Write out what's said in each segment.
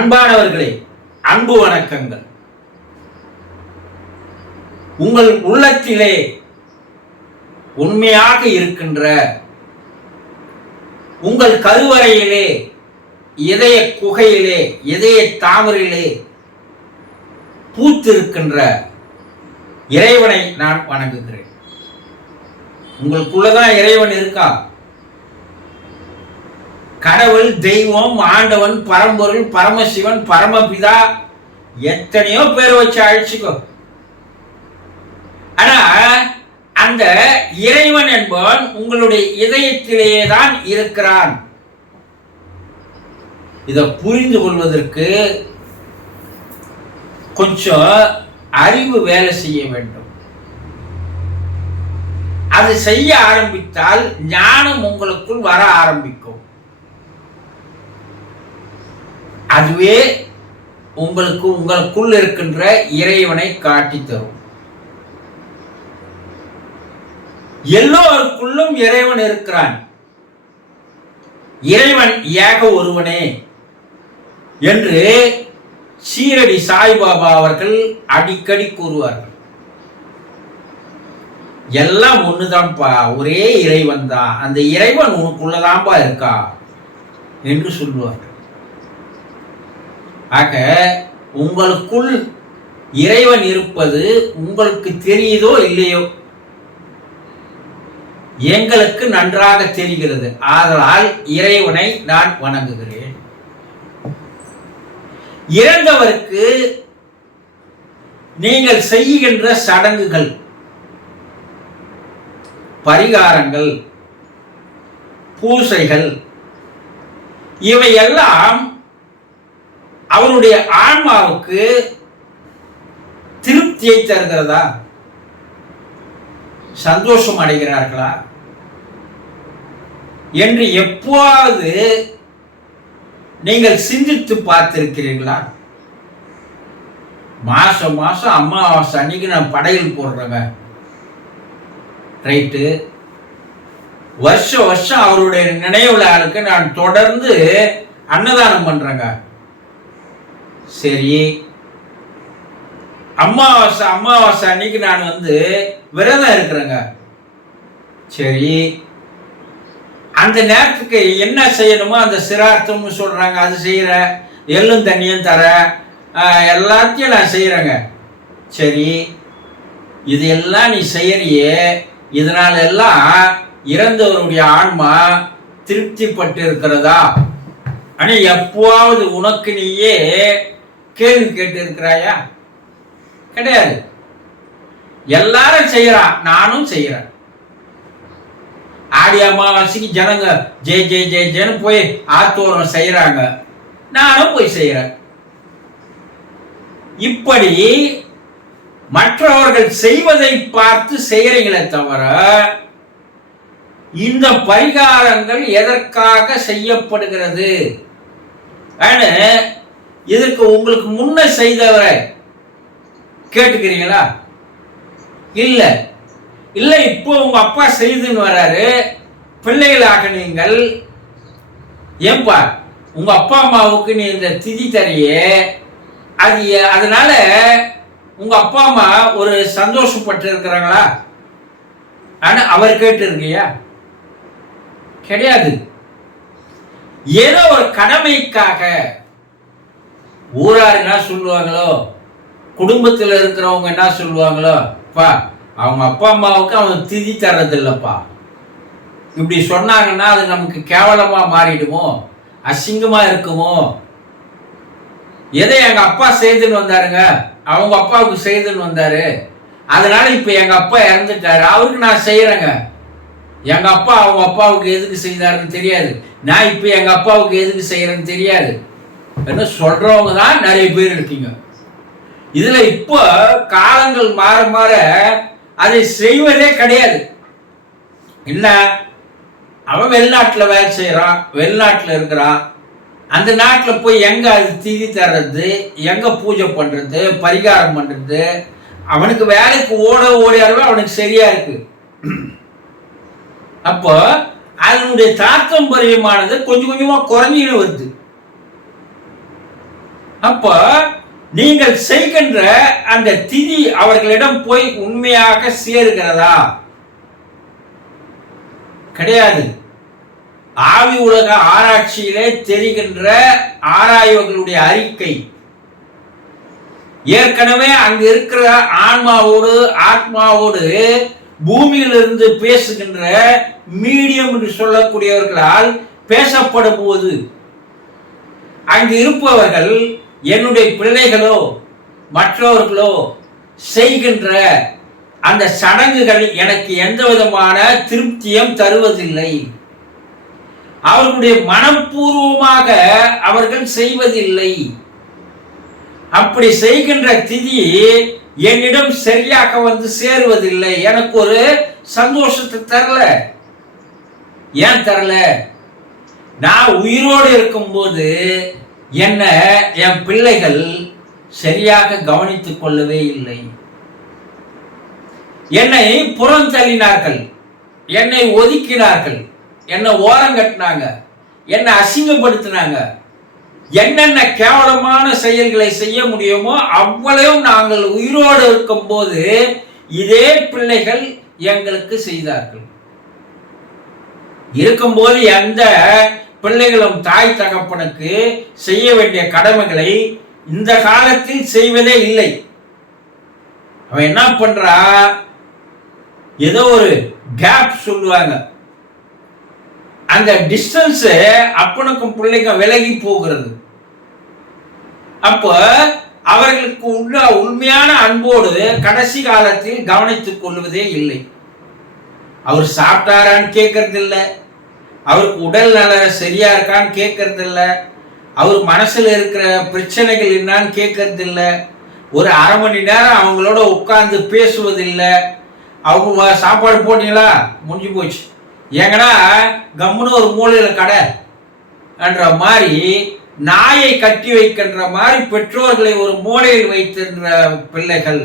அன்பானவர்களே, அன்பு வணக்கங்கள். உங்கள் உள்ளத்திலே உண்மையாக இருக்கின்ற, உங்கள் கருவறையிலே, இதய குகையிலே, இதய தாமரையிலே பூத்திருக்கின்ற இறைவனை நான் வணங்குகிறேன். உங்களுக்குள்ளதான் இறைவன் இருக்கா? கடவுள், தெய்வம், ஆண்டவன், பரம்பொருள், பரமசிவன், பரமபிதா, எத்தனையோ பேர் வச்சு அழைச்சிக்கோ. ஆனா அந்த இறைவன் என்பவன் உங்களுடைய இதயத்திலேயே தான் இருக்கிறான். இதை புரிந்து கொள்வதற்கு கொஞ்சம் அறிவு வேலை செய்ய வேண்டும். அது செய்ய ஆரம்பித்தால் ஞானம் உங்களுக்குள் வர ஆரம்பிக்கும். அதுவே உங்களுக்குள் இருக்கின்ற இறைவனை காட்டித் தரும். எல்லோருக்குள்ளும் இறைவன் இருக்கிறான். இறைவன் ஏக ஒருவனே என்று சீரடி சாய்பாபா அவர்கள் அடிக்கடி கூறுவார்கள். எல்லாம் ஒண்ணுதான்ப்பா, ஒரே இறைவன் தான், அந்த இறைவன் உனக்குள்ளதான்பா இருக்கா என்று சொல்லுவார்கள். ஆக உங்களுக்குள் இறைவன் இருப்பது உங்களுக்கு தெரியுதோ இல்லையோ, எங்களுக்கு நன்றாக தெரிகிறது. ஆதலால் இறைவனை நான் வணங்குகிறேன். இறந்தவருக்கு நீங்கள் செய்கின்ற சடங்குகள், பரிகாரங்கள், பூசைகள், இவையெல்லாம் அவருடைய ஆன்மாவுக்கு திருப்தியை தருகிறதா? சந்தோஷம் அடைகிறார்களா என்று எப்போது நீங்கள் சிந்தித்து பார்த்திருக்கிறீர்களா? மாசம் மாசம் அமாவாசை அன்னைக்கு நான் படையல் போடுறேங்க, ரைட்டு. வருஷம் வருஷம் அவருடைய நினைவுல ஆளுக்கு நான் தொடர்ந்து அன்னதானம் பண்றேங்க, சரி. அமாவாசை அன்னைக்கு நான் விரதம் இருக்கிறேங்க, சரி. அந்த நேரத்துக்கு என்ன செய்யணுமோ அந்த சிரார்த்தம்னு சொல்றாங்க, அது செய்யற, எள்ளும் தண்ணியும் தர, எல்லாத்தையும் நான் செய்யறேங்க, சரி. இது எல்லாம் நீ செய்யறியே, இதனால எல்லாம் இறந்தவருடைய ஆன்மா திருப்திப்பட்டு இருக்கிறதா? ஆனா எப்போவாவது உனக்கு நீயே கேள்வி கேட்டு இருக்கிறாயா? கிடையாது. எல்லாரும் செய்யறான், நானும் செய்யறேன். ஆடி அமாவாசைக்கு ஜனங்க ஜெய் ஜெய் ஜெய் ஜென்னு போய் ஆத்தோரம் செய்யறாங்க, நானும் போய் செய்யறேன். இப்படி மற்றவர்கள் செய்வதை பார்த்து செய்யறீங்களே தவிர, இந்த பரிகாரங்கள் எதற்காக செய்யப்படுகிறது, இதற்கு உங்களுக்கு முன்ன செய்தவரை கேட்டுக்கிறீங்களா? இல்ல இல்ல, இப்போ உங்க அப்பா செய்துன்னு வராரு, பிள்ளைகளாக நீங்கள் ஏன்பா உங்க அப்பா அம்மாவுக்கு நீ இந்த திதி தரையே, அது அதனால உங்க அப்பா அம்மா ஒரு சந்தோஷப்பட்டு இருக்கிறாங்களா? ஆனா அவர் கேட்டு இருக்கியா? கிடையாது. ஏதோ ஒரு கடமைக்காக. ஊரார் என்ன சொல்லுவாங்களோ, குடும்பத்தில் இருக்கிறவங்க என்ன சொல்லுவாங்களோ, பா அவங்க அப்பா அம்மாவுக்கு அவன் திதி தர்றது இல்லப்பா, இப்படி சொன்னாங்கன்னா அது நமக்கு கேவலமா மாறிடுமோ, அசிங்கமா இருக்குமோ. எதை எங்க அப்பா செய்துன்னு வந்தாருங்க, அவங்க அப்பாவுக்கு செய்துன்னு வந்தாரு, அதனால இப்ப எங்க அப்பா இறந்துட்டாரு, அவருக்கு நான் செய்யறேங்க. எங்க அப்பா அவங்க அப்பாவுக்கு எதுக்கு செய்தாருன்னு தெரியாது, நான் இப்ப எங்க அப்பாவுக்கு எதுக்கு செய்யறேன்னு தெரியாது என்ன சொல்றவங்க தான் நிறைய பேர் இருக்கீங்க. இதுல இப்போ காலங்கள் மாற மாற அதை செய்வதே கிடையாது. என்ன, அவன் வெளிநாட்டுல வேலை செய்யறான், வெளிநாட்டுல இருக்கிறான், அந்த நாட்டில் போய் எங்க அது திதி தர்றது, எங்க பூஜை பண்றது, பரிகாரம் பண்றது, அவனுக்கு வேலைக்கு ஓடியாருவே அவனுக்கு சரியா இருக்கு. அப்போ அதனுடைய தாக்கம் பரியமானது கொஞ்சம் கொஞ்சமா குறைஞ்சிட்டு வருது. அப்ப நீங்கள் செய்கின்ற அந்த திதி அவர்களிடம் போய் உண்மையாக சேருகிறதா? கிடையாது. ஆவி உலக ஆராய்ச்சியிலே தெரிகின்ற ஆராய்வர்களுடைய அறிக்கை ஏற்கனவே அங்கு இருக்கிற ஆன்மாவோடு ஆத்மாவோடு பூமியிலிருந்து பேசுகின்ற மீடியம் என்று சொல்லக்கூடியவர்களால் பேசப்படும் போது அங்கு இருப்பவர்கள் என்னுடைய பிள்ளைகளோ மற்றவர்களோ செய்கின்ற அந்த சடங்குகள் எனக்கு எந்த விதமான திருப்தியும் தருவதில்லை. அவர்களுடைய மனப்பூர்வமாக அவர்கள் செய்வதில்லை. அப்படி செய்கின்ற திதி என்னிடம் சரியாக வந்து சேருவதில்லை. எனக்கு ஒரு சந்தோஷத்தை தரல. ஏன் தரல? நான் உயிரோடு இருக்கும்போது என்ன என் பிள்ளைகள் சரியாக கவனித்துக் கொள்ளவே இல்லை. என்னை புறந்தள்ளினார்கள், என்னை ஒதுக்கினார்கள், என்னை ஓரங்கட்டினாங்க, என்னை அசிங்கப்படுத்தினாங்க. என்னென்ன கேவலமான செயல்களை செய்ய முடியுமோ அவ்வளவும் நாங்கள் உயிரோடு இருக்கும் போது இதே பிள்ளைகள் எங்களுக்கு செய்தார்கள். இருக்கும்போது எந்த பிள்ளைகளும் தாய் தகப்பனுக்கு செய்ய வேண்டிய கடமைகளை இந்த காலத்தில் செய்வதே இல்லை. அவன் என்ன பண்றா, ஏதோ ஒரு கேப் சொல்லுவாங்க, அந்த டிஸ்டன்ஸ் அப்பனுக்கும் பிள்ளைக்கும் விலகி போகிறது. அப்போ அவர்களுக்கு உள்ள உண்மையான அன்போடு கடைசி காலத்தில் கவனித்துக் கொள்வதே இல்லை. அவர் சாப்பிட்டாரான்னு கேட்கறது இல்லை, அவருக்கு உடல் நல சரியா இருக்கான்னு கேட்கறது இல்லை, அவர் மனசுல இருக்கிற பிரச்சனைகள் என்னான்னு கேட்கறது இல்லை, ஒரு அரை மணி நேரம் அவங்களோட உட்கார்ந்து பேசுவதில்லை. அவங்க சாப்பாடு போட்டீங்களா, முடிஞ்சு போச்சு, ஏங்கன்னா கம்முன்னு ஒரு மூலையில கடை என்ற மாதிரி, நாயை கட்டி வைக்கின்ற மாதிரி பெற்றோர்களை ஒரு மூலையில் வைத்திருந்த பிள்ளைகள்.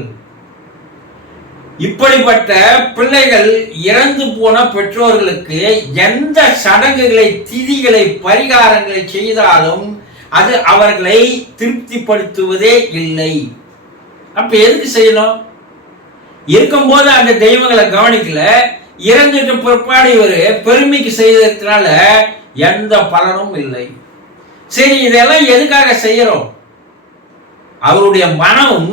இப்படிப்பட்ட பிள்ளைகள் இறந்து போன பெற்றோர்களுக்கு எந்த சடங்குகளை திதிகளை பரிகாரங்களை செய்தாலும் அது அவர்களை திருப்திப்படுத்துவதே இல்லை. அப்ப எதுக்கு செய்யணும்? இருக்கும்போது அந்த தெய்வங்களை கவனிக்கல, இறந்துட்டு பிற்பாடு இவர் பெருமைக்கு செய்ததுனால எந்த பலனும் இல்லை. சரி, இதெல்லாம் எதுக்காக செய்யறோம்? அவருடைய மனம்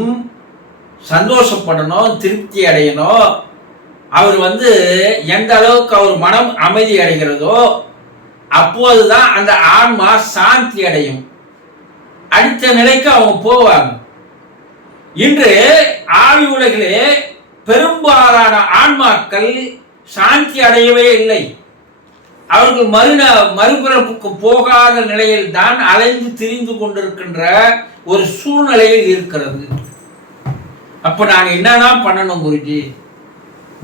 சந்தோஷப்படணும், திருப்தி அடையணும். அவர் எந்த அளவுக்கு அவர் மனம் அமைதி அடைகிறதோ அப்போதுதான் அந்த ஆன்மா சாந்தி அடையும், அடுத்த நிலைக்கு அவங்க போவாங்க. இன்று ஆவி உலகிலே பெரும்பாலான ஆன்மாக்கள் சாந்தி அடையவே இல்லை. அவர்கள் மறுபிறப்புக்கு போகாத நிலையில் தான் அலைந்து திரிந்து கொண்டிருக்கின்ற ஒரு சூழ்நிலையில் இருக்கிறது. அப்ப நாங்க என்னதான் பண்ணணும் குருஜி?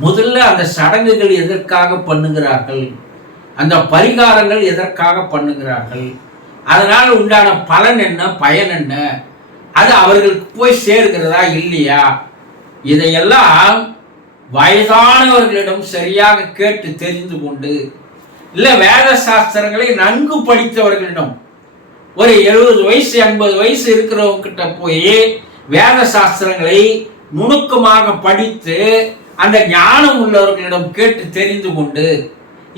முதல்ல அந்த சடங்குகள் எதற்காக பண்ணுகிறார்கள், அந்த பரிகாரங்கள் எதற்காக பண்ணுகிறார்கள், அதனால் உண்டான பலன் என்ன, பயன் என்ன, அது அவர்களுக்கு போய் சேர்கிறதா இல்லையா, இதையெல்லாம் வயதானவர்களிடம் சரியாக கேட்டு தெரிந்து கொண்டு, இல்ல வேத சாஸ்திரங்களை நன்கு படித்தவர்களிடம், ஒரு 70 வயசு 80 வயசு இருக்கிறவங்க கிட்ட போய் வேத சாஸ்திரங்களை நுணுக்கமாக படித்து அந்த ஞானம் உள்ளவர்களிடம் கேட்டு தெரிந்து கொண்டு,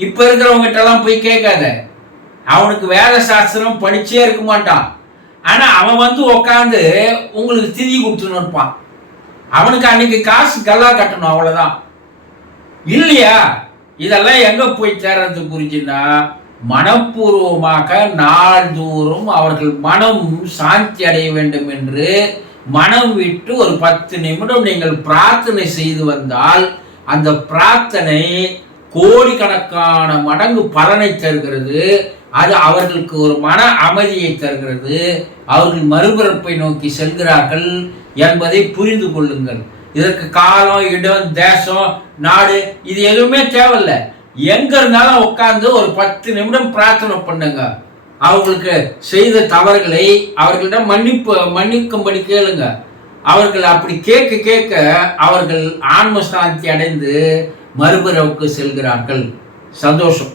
இப்ப இருக்கிறவங்க கிட்ட எல்லாம் போய் கேட்காத. அவனுக்கு வேத சாஸ்திரம் படிச்சே இருக்க மாட்டான், ஆனா அவன் உட்காந்து உங்களுக்கு திதி கொடுத்துன்னு இருப்பான். அவனுக்கு அன்னைக்கு காசு கல்லா கட்டணும், அவ்வளவுதான். இல்லையா? இதெல்லாம் எங்க போய் சேர்றது புரிஞ்சுன்னா, மனப்பூர்வமாக நாள்தோறும் அவர்கள் மனம் சாந்தி அடைய வேண்டும் என்று மனம் விட்டு ஒரு 10 நிமிடம் நீங்கள் பிரார்த்தனை செய்து வந்தால் அந்த பிரார்த்தனை கோடிக்கணக்கான மடங்கு பலனை தருகிறது. அது அவர்களுக்கு ஒரு மன அமைதியை தருகிறது. அவர்கள் மறுபிறப்பை நோக்கி செல்கிறார்கள் என்பதை புரிந்து கொள்ளுங்கள். இதற்கு காலம், இடம், தேசம், நாடு இது எதுவுமே தேவையில்லை. எங்க இருந்தாலும் உட்கார்ந்து ஒரு 10 நிமிடம் பிரார்த்தனை பண்ணுங்க. அவங்களுக்கு செய்த தவறுகளை அவர்களிடம் மன்னிக்கும்படி கேளுங்க. அவர்கள் அப்படி கேட்க கேட்க அவர்கள் ஆன்ம சாந்தி அடைந்து மறுபிறவுக்கு செல்கிறார்கள். சந்தோஷம்.